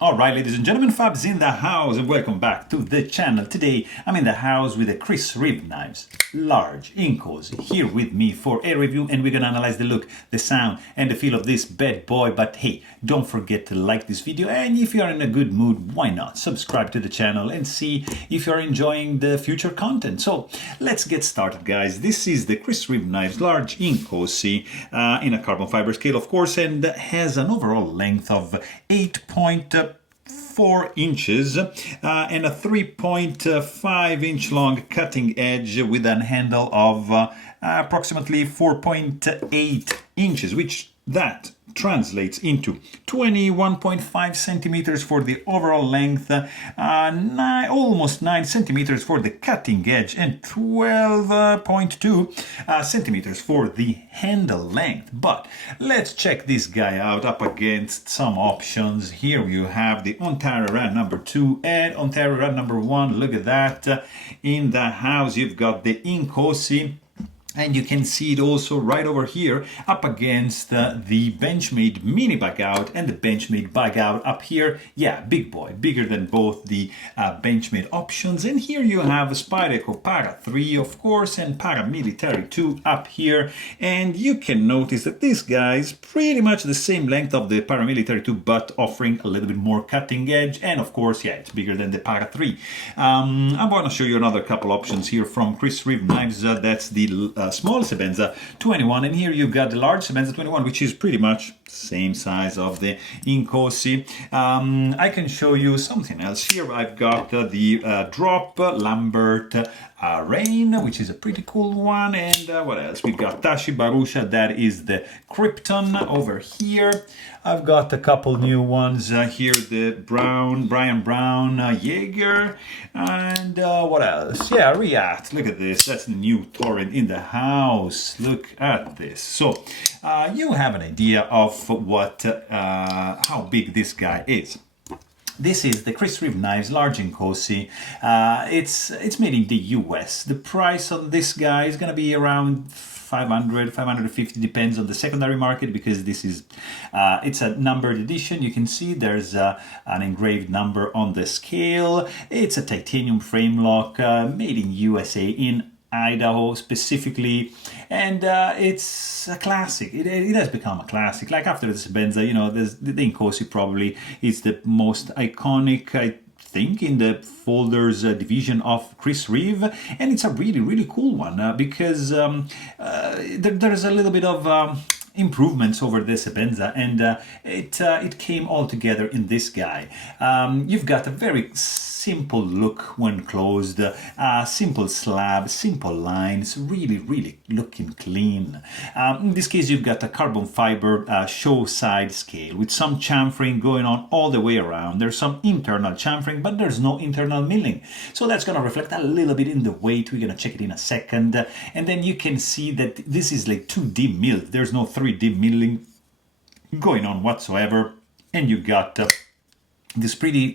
Alright, ladies and gentlemen, Fabs in the house, and welcome back to the channel. Today I'm in the house with the Reeve knives, large Inkosi, here with me for a review, and we're gonna analyze the look, the sound and the feel of this bad boy. But hey, don't forget to like this video, and if you're in a good mood, why not subscribe to the channel and see if you're enjoying the future content. So let's get started, guys. This is the Reeve knives, large Inkosi, in a carbon fiber scale, of course, and has an overall length of 8.4 inches and a 3.5 inch long cutting edge with a handle of approximately 4.8 inches, which that translates into 21.5 centimeters for the overall length, almost 9 centimeters for the cutting edge, and 12.2 centimeters for the handle length. But let's check this guy out up against some options. Here you have the Ontario Rad number 2 and Ontario Rad number 1. Look at that. In the house you've got the Inkosi, and you can see it also right over here up against the Benchmade mini bag out and the Benchmade bag out up here. Yeah, big boy, bigger than both the Benchmade options. And here you have Spyderco Para 3, of course, and Paramilitary 2 up here. And you can notice that this guy is pretty much the same length of the Paramilitary 2, but offering a little bit more cutting edge. And of course, yeah, it's bigger than the Para 3. I want to show you another couple options here from Reeve knives. That's the small Sebenza 21, and here you've got the large Sebenza 21, which is pretty much same size of the Inkosi. I can show you something else here. I've got the Drop Lambert Rain, which is a pretty cool one, and what else? We've got Tashi Barusha, that is the Krypton over here. I've got a couple new ones here, the Brian Brown Jaeger, and what else? Yeah, React, look at this, that's the new torrent in the house. Look at this. So you have an idea of what how big this guy is. This is the Reeve knives, large Inkosi. It's made in the US. The price on this guy is gonna be around 500, 550, depends on the secondary market, because this is it's a numbered edition. You can see there's an engraved number on the scale. It's a titanium frame lock, made in USA, in Idaho specifically, and it's a classic. It has become a classic. Like after the Sebenza, you know, the Inkosi probably is the most iconic, I think, in the folders division of Reeve, and it's a really cool one because there's a little bit of improvements over the Sebenza, and it came all together in this guy. You've got a very simple look when closed, simple slab, simple lines, really looking clean. In this case, you've got a carbon fiber show side scale with some chamfering going on all the way around. There's some internal chamfering, but there's no internal milling. So that's going to reflect a little bit in the weight. We're going to check it in a second. And then you can see that this is like 2D milled. There's no 3D milling going on whatsoever. And you got this pretty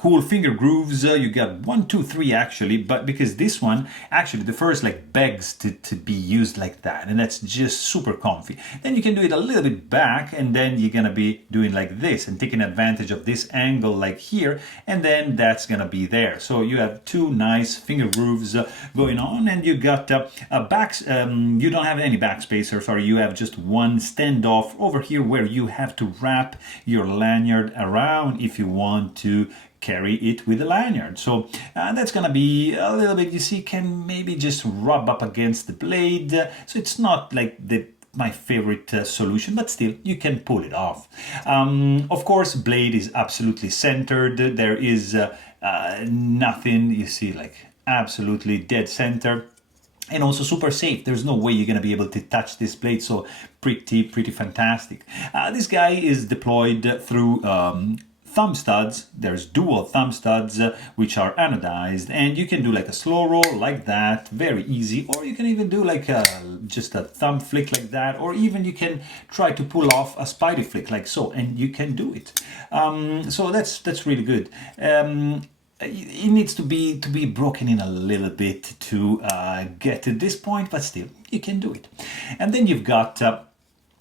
cool finger grooves. You got 1, 2, 3 actually, but because this one actually the first like begs to be used like that, and that's just super comfy. Then you can do it a little bit back, and then you're gonna be doing like this and taking advantage of this angle like here, and then that's gonna be there. So you have 2 nice finger grooves going on, and you got a back. You don't have any backspacer, sorry. You have just one standoff over here where you have to wrap your lanyard around if you want to carry it with a lanyard. So that's gonna be a little bit, you see, can maybe just rub up against the blade. So it's not like my favorite solution, but still you can pull it off. Of course, blade is absolutely centered. There is nothing, you see, like absolutely dead center. And also super safe. There's no way you're going to be able to touch this blade, so pretty fantastic. This guy is deployed through thumb studs. There's dual thumb studs which are anodized, and you can do like a slow roll like that, very easy, or you can even do like just a thumb flick like that, or even you can try to pull off a spidey flick like so, and you can do it. So that's really good. It needs to be broken in a little bit to get to this point, but still you can do it. And then you've got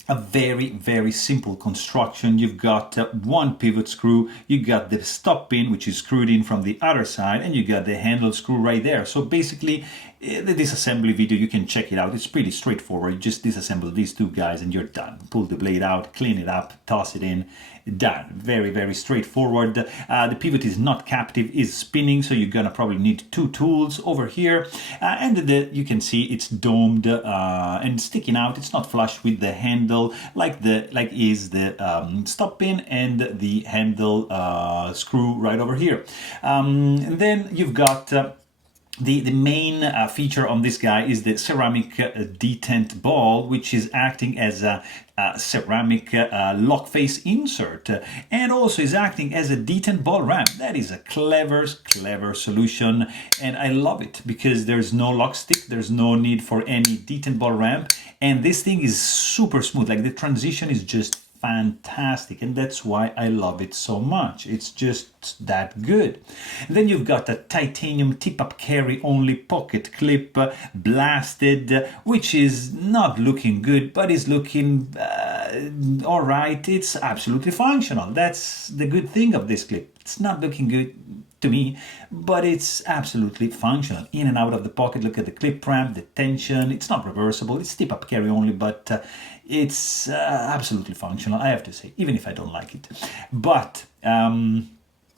a very, very simple construction. You've got one pivot screw, you got the stop pin, which is screwed in from the other side, and you got the handle screw right there. So basically, the disassembly video, you can check it out. It's pretty straightforward. You just disassemble these two guys and you're done. Pull the blade out, clean it up, toss it in, done. Very, very straightforward. The pivot is not captive, is spinning, so you're gonna probably need two tools over here. And you can see it's domed and sticking out. It's not flush with the handle like is the stop pin and the handle screw right over here. And then you've got the main feature on this guy is the ceramic detent ball, which is acting as a ceramic lock face insert, and also is acting as a detent ball ramp. That is a clever solution, and I love it because there's no lock stick, there's no need for any detent ball ramp, and this thing is super smooth. Like, the transition is just fantastic, and that's why I love it so much. It's just that good. And then you've got a titanium tip-up carry only pocket clip, blasted, which is not looking good, but is looking all right. It's absolutely functional. That's the good thing of this clip. It's not looking good to me, but it's absolutely functional. In and out of the pocket. Look at the clip ramp, the tension. It's not reversible. It's tip-up carry only, but it's absolutely functional, I have to say, even if I don't like it. But and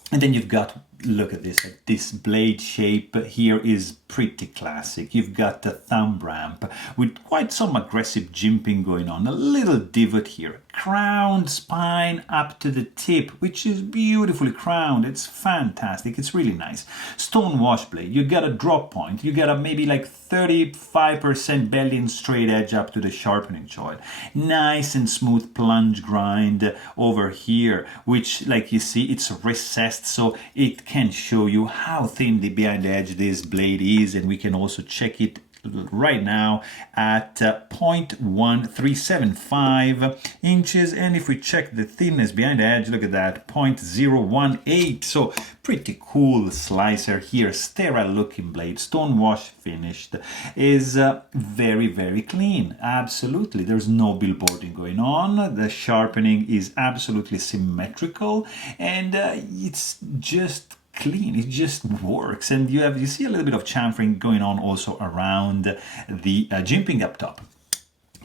then you've got, look at this, like this blade shape here is pretty classic. You've got the thumb ramp with quite some aggressive jimping going on, a little divot here, crowned spine up to the tip, which is beautifully crowned. It's fantastic. It's really nice. Stone wash blade. You got a drop point. You got a maybe like 35% belly and straight edge up to the sharpening joint. Nice and smooth plunge grind over here, which, like you see, it's recessed, so it can show you how thin the behind the edge this blade is, and we can also check it right now at 0.1375 inches, and if we check the thinness behind the edge, look at that, 0.018. So pretty cool slicer here, sterile looking blade, stone wash finished, is very, very clean. Absolutely, there's no billboarding going on. The sharpening is absolutely symmetrical, and it's just clean. It just works, and you see a little bit of chamfering going on also around the jimping up top.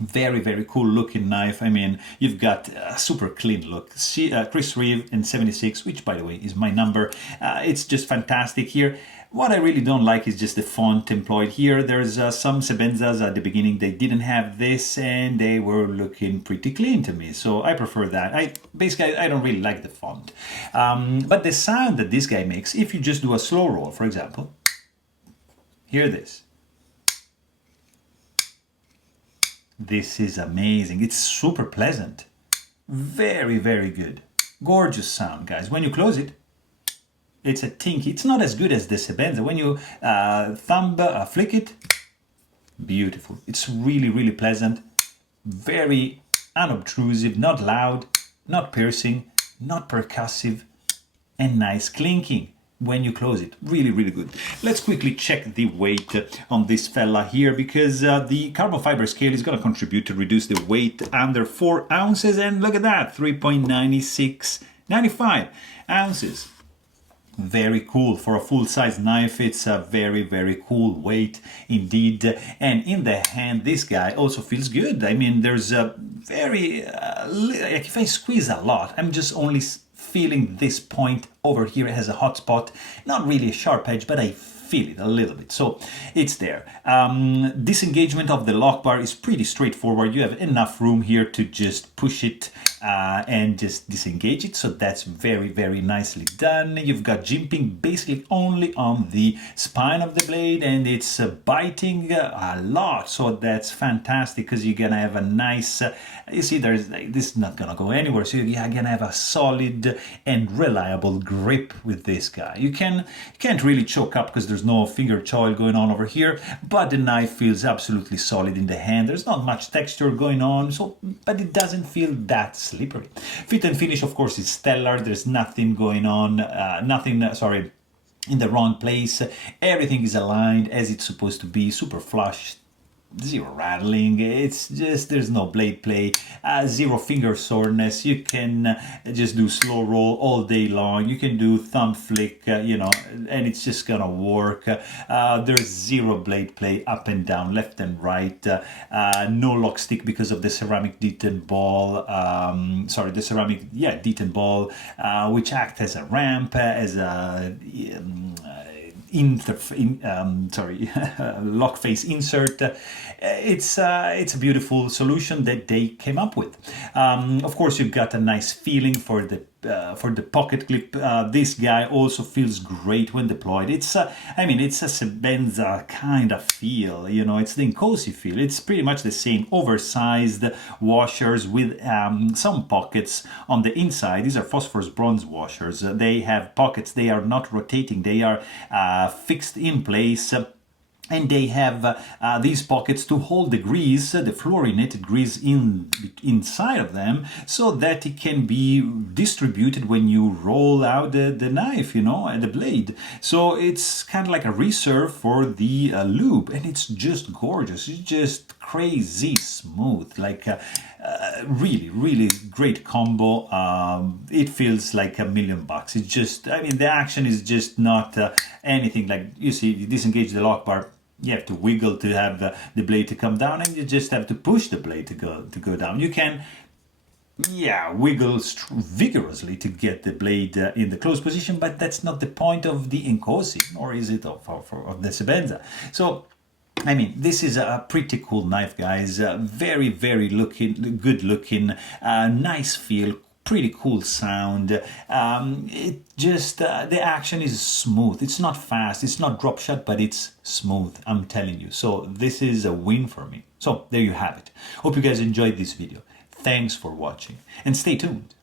Very, very cool looking knife. I mean, you've got a super clean look. See, Chris Reeve in 76, which by the way is my number. It's just fantastic here. What I really don't like is just the font employed here. There's some Sebenzas at the beginning, they didn't have this and they were looking pretty clean to me. So I prefer that. I don't really like the font. But the sound that this guy makes, if you just do a slow roll, for example, hear this. This is amazing. It's super pleasant. Very, very good. Gorgeous sound, guys. When you close it, it's a tinky. It's not as good as the Sebenza. When you flick it, beautiful. It's really, really pleasant. Very unobtrusive, not loud, not piercing, not percussive, and nice clinking when you close it. Really, really good. Let's quickly check the weight on this fella here, because the carbon fiber scale is going to contribute to reduce the weight under 4 ounces, and look at that, 3.9695 ounces. Very cool. For a full-size knife, it's a very, very cool weight indeed. And in the hand, this guy also feels good. I mean, there's a very, like if I squeeze a lot, I'm just only feeling this point over here. It has a hot spot, not really a sharp edge, but I feel it a little bit, so it's there. Disengagement of the lock bar is pretty straightforward. You have enough room here to just push it and just disengage it, so that's very, very nicely done. You've got jimping basically only on the spine of the blade, and it's biting a lot, so that's fantastic, because you're gonna have a nice you see, this is not gonna go anywhere, so you're gonna have a solid and reliable grip with this guy. You can't really choke up because there's no finger choil going on over here, but the knife feels absolutely solid in the hand. There's not much texture going on, but it doesn't feel that slippery. Fit and finish, of course, is stellar. There's nothing going on, in the wrong place. Everything is aligned as it's supposed to be, super flush, zero rattling. It's just, there's no blade play, zero finger soreness. You can just do slow roll all day long. You can do thumb flick, you know, and it's just gonna work. There's zero blade play up and down, left and right. No lock stick because of the ceramic detent ball. Sorry, the ceramic, yeah, detent ball, which act as a ramp, as a lock face insert. It's a beautiful solution that they came up with. Of course, you've got a nice feeling for the pocket clip. This guy also feels great when deployed. It's I mean, it's a Sebenza kind of feel, you know, it's the Inkosi feel. It's pretty much the same, oversized washers with some pockets on the inside. These are phosphorus bronze washers. They have pockets, they are not rotating, they are fixed in place. And they have these pockets to hold the grease, the fluorinated grease inside of them, so that it can be distributed when you roll out the knife, you know, and the blade. So it's kind of like a reserve for the lube, and it's just gorgeous. It's just crazy smooth, like really, really great combo. It feels like $1 million. It's just, I mean, the action is just not anything like, you see, you disengage the lock bar. You have to wiggle to have the blade to come down, and you just have to push the blade to go down. You can, yeah, wiggle vigorously to get the blade in the closed position, but that's not the point of the Inkosi, nor is it of the Sebenza. So, I mean, this is a pretty cool knife, guys. Very, very good looking, nice feel, pretty cool sound. It just the action is smooth. It's not fast, it's not drop shot, but it's smooth, I'm telling you. So this is a win for me. So there you have it. Hope you guys enjoyed this video. Thanks for watching, and stay tuned.